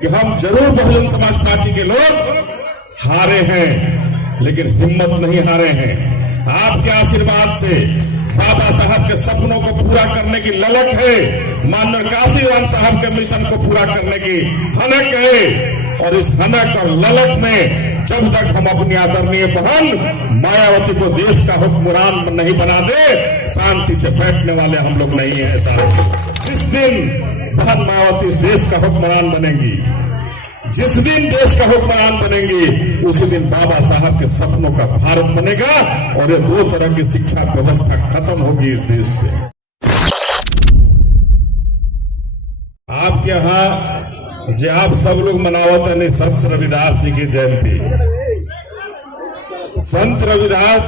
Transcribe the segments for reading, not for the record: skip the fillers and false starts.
कि हम जरूर बहुजन समाज पार्टी के लोग हारे हैं, लेकिन हिम्मत नहीं हारे हैं। आपके आशीर्वाद से बाबा साहब के सपनों को पूरा करने की ललक है, माननीय काशीराम साहब के मिशन को पूरा करने की हनक है। और इस हनक और ललक में जब तक हम अपनी आदरणीय बहन मायावती को देश का हुक्मरान नहीं बना दे, शांति से बैठने वाले हम लोग नहीं है साहब। जिस दिन बहन मायावती इस देश का हुक्मरान बनेंगी, जिस दिन देश का हुक्मरान बनेंगी, उसी दिन बाबा साहब के सपनों का भारत बनेगा और ये दो तरह की शिक्षा व्यवस्था खत्म होगी इस देश पे। आपके यहाँ जो आप सब लोग मनावत है संत रविदास जी की जयंती। संत रविदास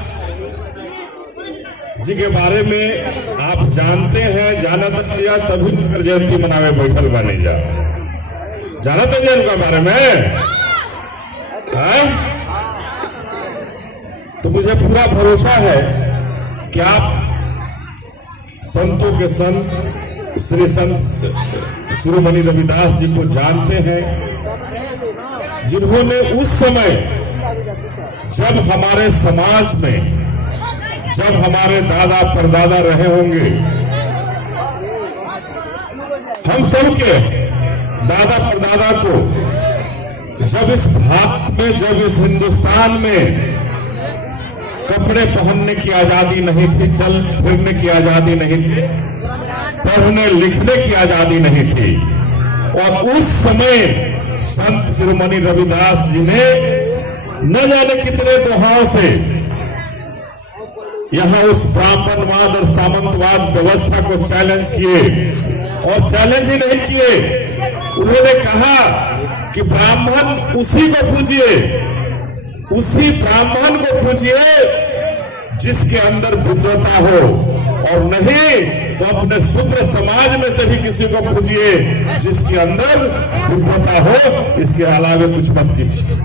जी के बारे में आप जानते हैं, जाना तक किया तभी जयंती मनावे बैठल बने जा, जाना तो जी उनका बारे में है? तो मुझे पूरा भरोसा है कि आप संतों के संत श्री संत शिरोमणि रविदास जी को जानते हैं, जिन्होंने उस समय जब हमारे समाज में, जब हमारे दादा परदादा रहे होंगे, हम सबके दादा परदादा को जब इस भारत में, जब इस हिंदुस्तान में कपड़े पहनने की आजादी नहीं थी, चल फिरने की आजादी नहीं थी, पढ़ने लिखने की आजादी नहीं थी, और उस समय संत शिरोमणि रविदास जी ने न जाने कितने दोहाओं से यहां उस ब्राह्मणवाद और सामंतवाद व्यवस्था को चैलेंज किए, और चैलेंज ही नहीं किए, उन्होंने कहा कि ब्राह्मण उसी को पूजिए, उसी ब्राह्मण को पूजिए जिसके अंदर विद्वता हो, और नहीं तो अपने शूद्र समाज में से भी किसी को पूजिए जिसके अंदर विद्वता हो, इसके अलावा कुछ मत कीजिए।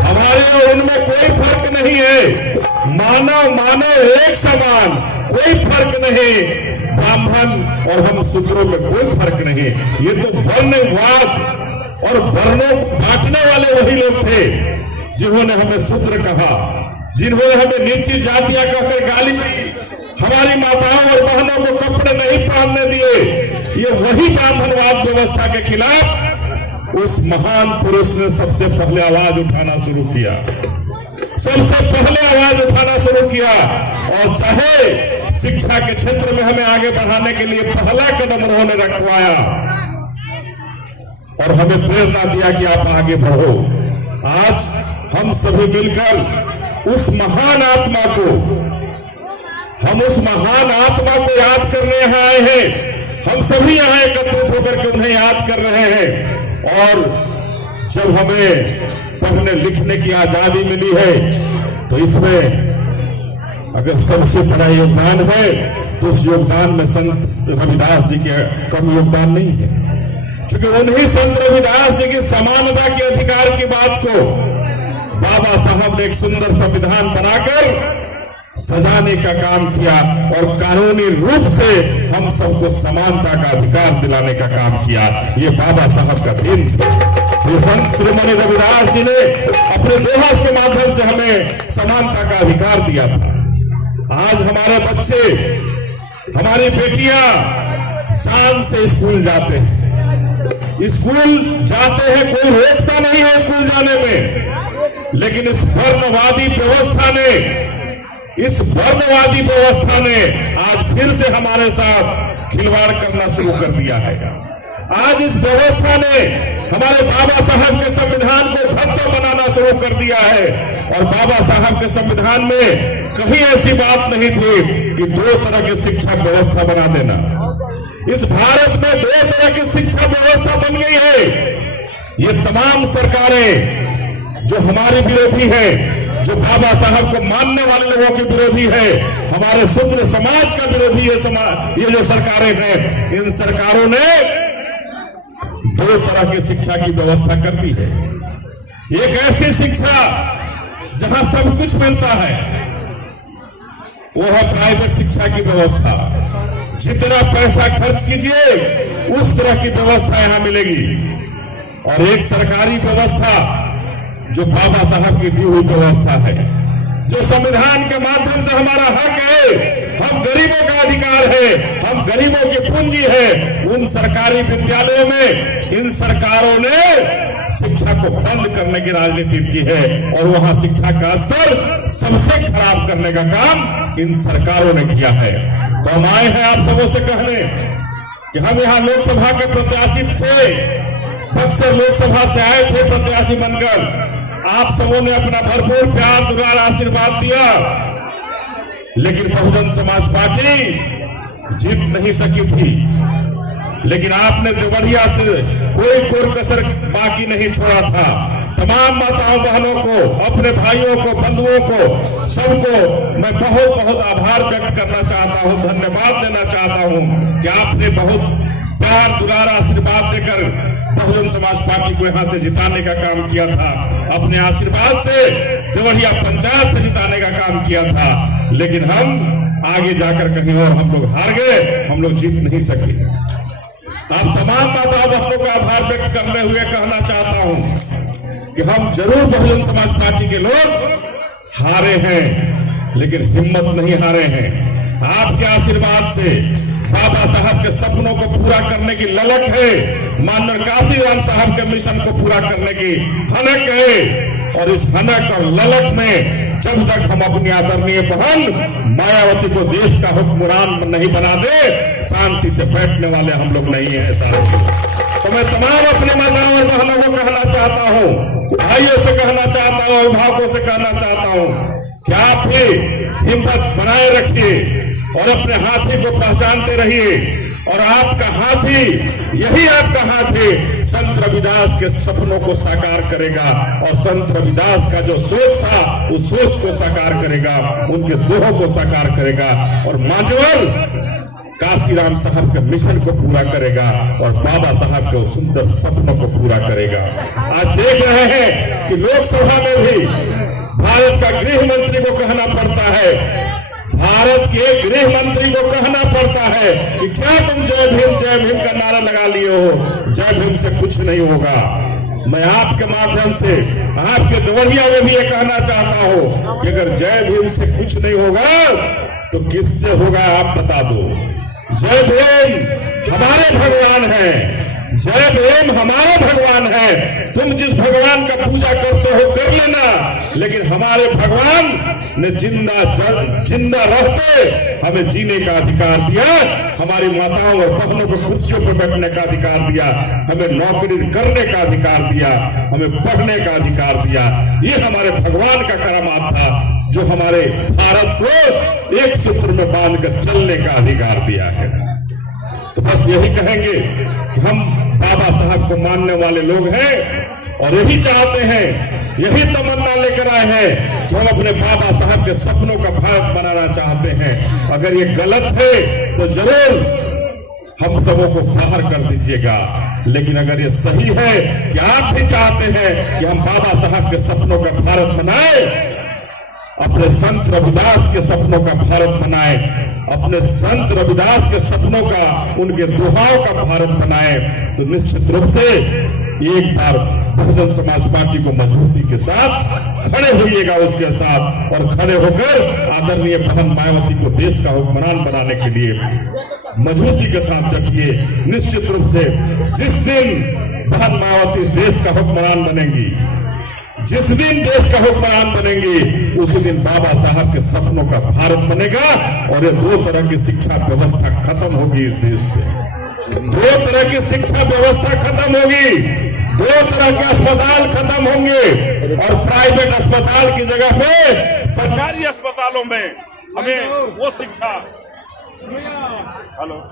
हमारे और उनमें कोई फर्क नहीं है, मानव मानव एक समान, कोई फर्क नहीं, ब्राह्मण और हम शूद्रों में कोई फर्क नहीं। ये तो वर्णवाद और वर्णों को बांटने वाले वही लोग थे जिन्होंने हमें शूद्र कहा, जिन्होंने हमें नीची जातियां कहकर गाली, हमारी माताओं और बहनों को कपड़े नहीं पहनने दिए। ये वही ब्राह्मणवाद व्यवस्था के खिलाफ उस महान पुरुष ने सबसे पहले आवाज उठाना शुरू किया, सबसे पहले आवाज उठाना शुरू किया, और चाहे शिक्षा के क्षेत्र में हमें आगे बढ़ाने के लिए पहला कदम उन्होंने रखवाया और हमें प्रेरणा दिया कि आप आगे बढ़ो। आज हम सभी मिलकर उस महान आत्मा को, हम उस महान आत्मा को याद करने यहाँ आए हैं। हम सभी यहाँ एकत्रित होकर के उन्हें याद कर रहे हैं। और जब हमें पढ़ने लिखने की आजादी मिली है, तो इसमें अगर सबसे बड़ा योगदान है तो उस योगदान में संत रविदास जी के कम योगदान नहीं है, क्योंकि उन्हीं संत रविदास जी की समानता के अधिकार की बात को बाबा साहब ने एक सुंदर संविधान बनाकर सजाने का काम किया और कानूनी रूप से हम सबको समानता का अधिकार दिलाने का काम किया। ये बाबा साहब का दिन, ये संत शिरोमणि रविदास जी ने अपने दोहा के माध्यम से हमें समानता का अधिकार दिया था। आज हमारे बच्चे, हमारी बेटियां शान से स्कूल जाते हैं, स्कूल जाते हैं, कोई रोकता नहीं है स्कूल जाने में, लेकिन इस वर्णवादी व्यवस्था ने, इस वर्णवादी व्यवस्था ने आज फिर से हमारे साथ खिलवाड़ करना शुरू कर दिया है। आज इस व्यवस्था ने हमारे बाबा साहब के संविधान को फतवा बनाना शुरू कर दिया है, और बाबा साहब के संविधान में कहीं ऐसी बात नहीं थी कि दो तरह की शिक्षा व्यवस्था बना देना। इस भारत में दो तरह की शिक्षा व्यवस्था बन गई है। ये तमाम सरकारें जो हमारी विरोधी है, जो बाबा साहब को मानने वाले लोगों के विरोधी है, हमारे शूद्र समाज का विरोधी है, ये जो सरकारें हैं, इन सरकारों ने दो तरह की शिक्षा की व्यवस्था कर दी है। एक ऐसी शिक्षा जहां सब कुछ मिलता है, वो है प्राइवेट शिक्षा की व्यवस्था। जितना पैसा खर्च कीजिए उस तरह की व्यवस्था यहां मिलेगी। और एक सरकारी व्यवस्था जो बाबा साहब की दी हुई व्यवस्था है, जो संविधान के माध्यम से हमारा हक है, हम गरीबों का अधिकार है, हम गरीबों की पूंजी है। उन सरकारी विद्यालयों में इन सरकारों ने शिक्षा को बंद करने की राजनीति की है और वहां शिक्षा का स्तर सबसे खराब करने का काम इन सरकारों ने किया है। तो हम आए हैं आप सबों से कहने कि हम यहाँ लोकसभा के प्रत्याशी थे, बक्सर लोकसभा से आए थे प्रत्याशी बनकर। आप सबों ने अपना भरपूर प्यार दुलार आशीर्वाद दिया, लेकिन बहुजन समाज पार्टी जीत नहीं सकी थी। लेकिन आपने देवरिया से कोई कोर कसर बाकी नहीं छोड़ा था। तमाम माताओं बहनों को, अपने भाइयों को, बंधुओं को, सबको मैं बहुत बहुत आभार व्यक्त करना चाहता हूं, धन्यवाद देना चाहता हूं कि आपने बहुत प्यार दुलार आशीर्वाद देकर बहुजन समाज पार्टी को यहां से जिताने का काम किया था। अपने आशीर्वाद से देवरिया पंचायत से जिताने का काम किया था। लेकिन हम आगे जाकर कहीं और हम लोग हार गए, हम लोग जीत नहीं सके। आप तमाम माता बहनों का आभार व्यक्त करते हुए कहना चाहता हूं कि हम जरूर बहुजन समाज पार्टी के लोग हारे हैं, लेकिन हिम्मत नहीं हारे हैं। आपके आशीर्वाद से बाबा साहब के सपनों को पूरा करने की ललक है, माननीय काशीराम साहब के मिशन को पूरा करने की हनक है। और इस हनक और ललक में जब तक हम अपनी आदरणीय बहन मायावती को देश का हुक्मरान नहीं बना दे, शांति से बैठने वाले हम लोग नहीं है साहब। तो मैं तमाम अपने माताओं और बहनों को कहना चाहता हूं, भाइयों से कहना चाहता हूं, अभिभावकों से कहना चाहता हूं कि आप भी हिम्मत बनाए रखिए और अपने हाथी को पहचानते रहिए। और आपका हाथी, यही आपका हाथी संत रविदास के सपनों को साकार करेगा और संत रविदास का जो सोच था उस सोच को साकार करेगा, उनके दोहों को साकार करेगा और मान्यवर काशीराम साहब के मिशन को पूरा करेगा और बाबा साहब के सुंदर सपनों को पूरा करेगा। आज देख रहे हैं कि लोकसभा में भी भारत का गृह मंत्री को कहना पड़ता है, भारत के गृह मंत्री को कहना पड़ता है कि क्या तुम जय भीम का नारा लगा लिए हो, जय भीम से कुछ नहीं होगा। मैं आपके माध्यम से आपके देवरिया में भी ये कहना चाहता हूं कि अगर जय भीम से कुछ नहीं होगा तो किससे होगा आप बता दो। जय भीम हमारे भगवान हैं, जय भीम हमारा भगवान है। तुम जिस भगवान का पूजा करते हो कर लेना, लेकिन हमारे भगवान ने जिंदा रहते हमें जीने का अधिकार दिया, हमारी माताओं और बहनों को कुर्सियों पर बैठने का अधिकार दिया, हमें नौकरी करने का अधिकार दिया, हमें पढ़ने का अधिकार दिया। ये हमारे भगवान का करामात था जो हमारे भारत को एक सूत्र में बांधकर चलने का अधिकार दिया है। तो बस यही कहेंगे कि हम बाबा साहब को मानने वाले लोग हैं और यही चाहते हैं, यही तमन्ना लेकर आए हैं कि हम अपने बाबा साहब के सपनों का भारत बनाना चाहते हैं। अगर ये गलत है तो जरूर हम सबों को बाहर कर दीजिएगा, लेकिन अगर ये सही है कि आप भी चाहते हैं कि हम बाबा साहब के सपनों का भारत बनाए, अपने संत रविदास के सपनों का भारत बनाए, अपने संत रविदास के सपनों का, उनके दोहाओं का भारत बनाए, तो निश्चित रूप से एक बार बहुजन समाज पार्टी को मजबूती के साथ खड़े होइएगा उसके साथ, और खड़े होकर आदरणीय बहन मायावती को देश का हुक्मरान बनाने के लिए मजबूती के साथ रखिए। निश्चित रूप से जिस दिन बहन मायावती इस देश का हुक्मरान बनेंगी, जिस दिन देश का हुक्मरान बनेंगे, उसी दिन बाबा साहब के सपनों का भारत बनेगा और ये दो तरह की शिक्षा व्यवस्था खत्म होगी इस देश में। दो तरह की शिक्षा व्यवस्था खत्म होगी, दो तरह के अस्पताल खत्म होंगे और प्राइवेट अस्पताल की जगह पे सरकारी अस्पतालों में हमें वो शिक्षा। हेलो।